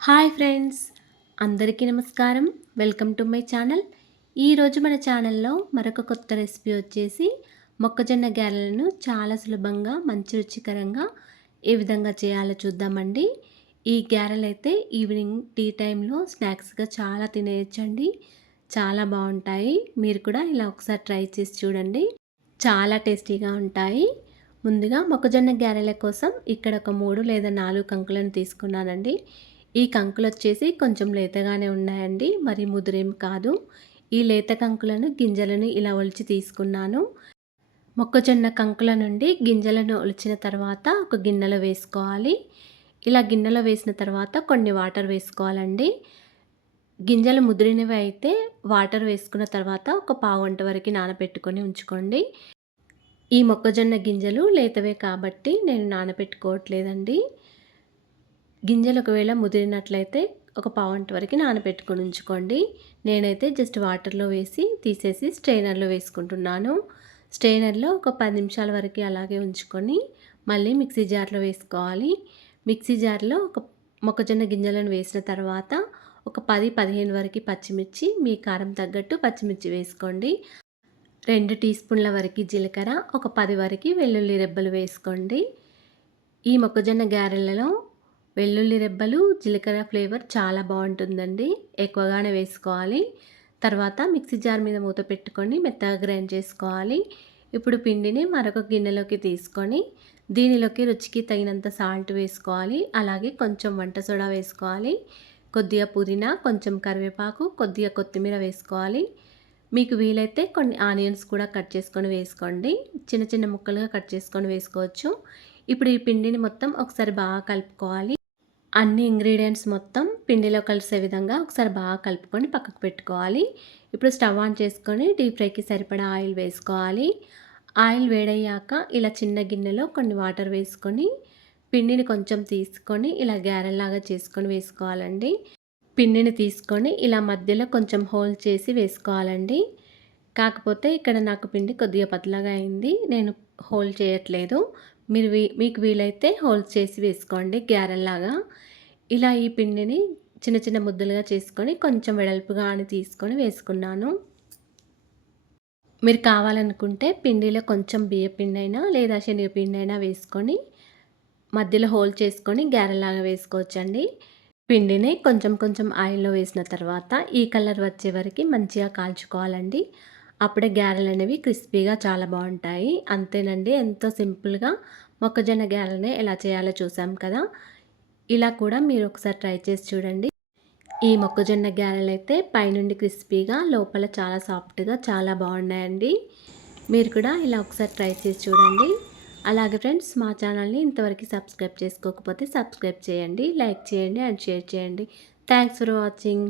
Hi friends అందరికీ నమస్కారం. Welcome to my channel. ఈరోజు మన ఛానల్లో మరొక కొత్త రెసిపీ వచ్చేసి మొక్కజొన్న గారెలను చాలా సులభంగా మంచి రుచికరంగా ఏ విధంగా చేయాలో చూద్దామండి. ఈ గారెలు అయితే ఈవినింగ్ టీ టైంలో స్నాక్స్గా చాలా తినేయచ్చండి. చాలా బాగుంటాయి. మీరు కూడా ఇలా ఒకసారి ట్రై చేసి చూడండి. చాలా టేస్టీగా ఉంటాయి. ముందుగా మొక్కజొన్న గారెల కోసం ఇక్కడ ఒక మూడు లేదా నాలుగు కంకులను తీసుకున్నానండి. ఈ కంకులు వచ్చేసి కొంచెం లేతగానే ఉన్నాయండి మరి ముదురేం కాదు. ఈ లేత కంకులను గింజలను ఇలా ఒలిచి తీసుకున్నాను. మొక్కజొన్న కంకుల నుండి గింజలను ఒలిచిన తర్వాత ఒక గిన్నెలో వేసుకోవాలి. ఇలా గిన్నెలో వేసిన తర్వాత కొన్ని వాటర్ వేసుకోవాలండి. గింజలు ముదిరినవి అయితే వాటర్ వేసుకున్న తర్వాత ఒక పావు గంట వరకు నానబెట్టుకొని ఉంచుకోండి. ఈ మొక్కజొన్న గింజలు లేతవే కాబట్టి నేను నానబెట్టుకోవట్లేదండి. గింజలు ఒకవేళ ముదిరినట్లయితే ఒక పావంట వరకు నానబెట్టుకొని ఉంచుకోండి. నేనైతే జస్ట్ వాటర్లో వేసి తీసేసి స్ట్రైనర్లో వేసుకుంటున్నాను. స్ట్రైనర్లో ఒక పది నిమిషాల వరకు అలాగే ఉంచుకొని మళ్ళీ మిక్సీ జార్లో వేసుకోవాలి. మిక్సీ జార్లో ఒక మొక్కజొన్న గింజలను వేసిన తర్వాత ఒక పది పదిహేను వరకు పచ్చిమిర్చి మీ కారం తగ్గట్టు పచ్చిమిర్చి వేసుకోండి. రెండు టీ స్పూన్ల వరకు జీలకర్ర ఒక పది వరకు వెల్లుల్లి రెబ్బలు వేసుకోండి. ఈ మొక్కజొన్న గారెలలో వెల్లుల్లి రెబ్బలు జీలకర్ర ఫ్లేవర్ చాలా బాగుంటుందండి. ఎక్కువగానే వేసుకోవాలి. తర్వాత మిక్సీ జార్ మీద మూత పెట్టుకొని మెత్తగా గ్రైండ్ చేసుకోవాలి. ఇప్పుడు పిండిని మరొక గిన్నెలోకి తీసుకొని దీనిలోకి రుచికి తగినంత సాల్ట్ వేసుకోవాలి. అలాగే కొంచెం వంట సోడా వేసుకోవాలి. కొద్దిగా పుదీనా కొంచెం కరివేపాకు కొద్దిగా కొత్తిమీర వేసుకోవాలి. మీకు వీలైతే కొన్ని ఆనియన్స్ కూడా కట్ చేసుకొని వేసుకోండి. చిన్న చిన్న ముక్కలుగా కట్ చేసుకొని వేసుకోవచ్చు. ఇప్పుడు ఈ పిండిని మొత్తం ఒకసారి బాగా కలుపుకోవాలి. అన్ని ఇంగ్రీడియంట్స్ మొత్తం పిండిలో కలిసే విధంగా ఒకసారి బాగా కలుపుకొని పక్కకు పెట్టుకోవాలి. ఇప్పుడు స్టవ్ ఆన్ చేసుకొని డీప్ ఫ్రైకి సరిపడా ఆయిల్ వేసుకోవాలి. ఆయిల్ వేడయ్యాక ఇలా చిన్న గిన్నెలో కొన్ని వాటర్ వేసుకొని పిండిని కొంచెం తీసుకొని ఇలా గ్యారెల్లాగా చేసుకొని వేసుకోవాలండి. పిండిని తీసుకొని ఇలా మధ్యలో కొంచెం హోల్ చేసి వేసుకోవాలండి. కాకపోతే ఇక్కడ నాకు పిండి కొద్దిగా పతలాగా అయింది. నేను హోల్ చేయట్లేదు. మీరు మీకు వీలైతే హోల్స్ చేసి వేసుకోండి గ్యారెల్లాగా ఇలా ఈ పిండిని చిన్న చిన్న ముద్దలుగా చేసుకొని కొంచెం వెడల్పుగా అని తీసుకొని వేసుకున్నాను. మీరు కావాలనుకుంటే పిండిలో కొంచెం బియ్య పిండి అయినా లేదా శనగపిండి అయినా వేసుకొని మధ్యలో హోల్ చేసుకొని గ్యారెలాగా వేసుకోవచ్చండి. పిండిని కొంచెం కొంచెం ఆయిల్లో వేసిన తర్వాత ఈ కలర్ వచ్చే వరకు మంచిగా కాల్చుకోవాలండి. అప్పుడే గారెలు అనేవి క్రిస్పీగా చాలా బాగుంటాయి. అంతేనండి ఎంతో సింపుల్గా మొక్కజొన్న గారెలనే ఎలా చేయాలో చూసాం కదా. ఇలా కూడా మీరు ఒకసారి ట్రై చేసి చూడండి. ఈ మొక్కజొన్న గారెలు అయితే పైనుండి క్రిస్పీగా లోపల చాలా సాఫ్ట్గా చాలా బాగున్నాయండి. మీరు కూడా ఇలా ఒకసారి ట్రై చేసి చూడండి. అలాగే ఫ్రెండ్స్ మా ఛానల్ని ఇంతవరకు సబ్స్క్రైబ్ చేసుకోకపోతే సబ్స్క్రైబ్ చేయండి లైక్ చేయండి అండ్ షేర్ చేయండి. Thanks for watching.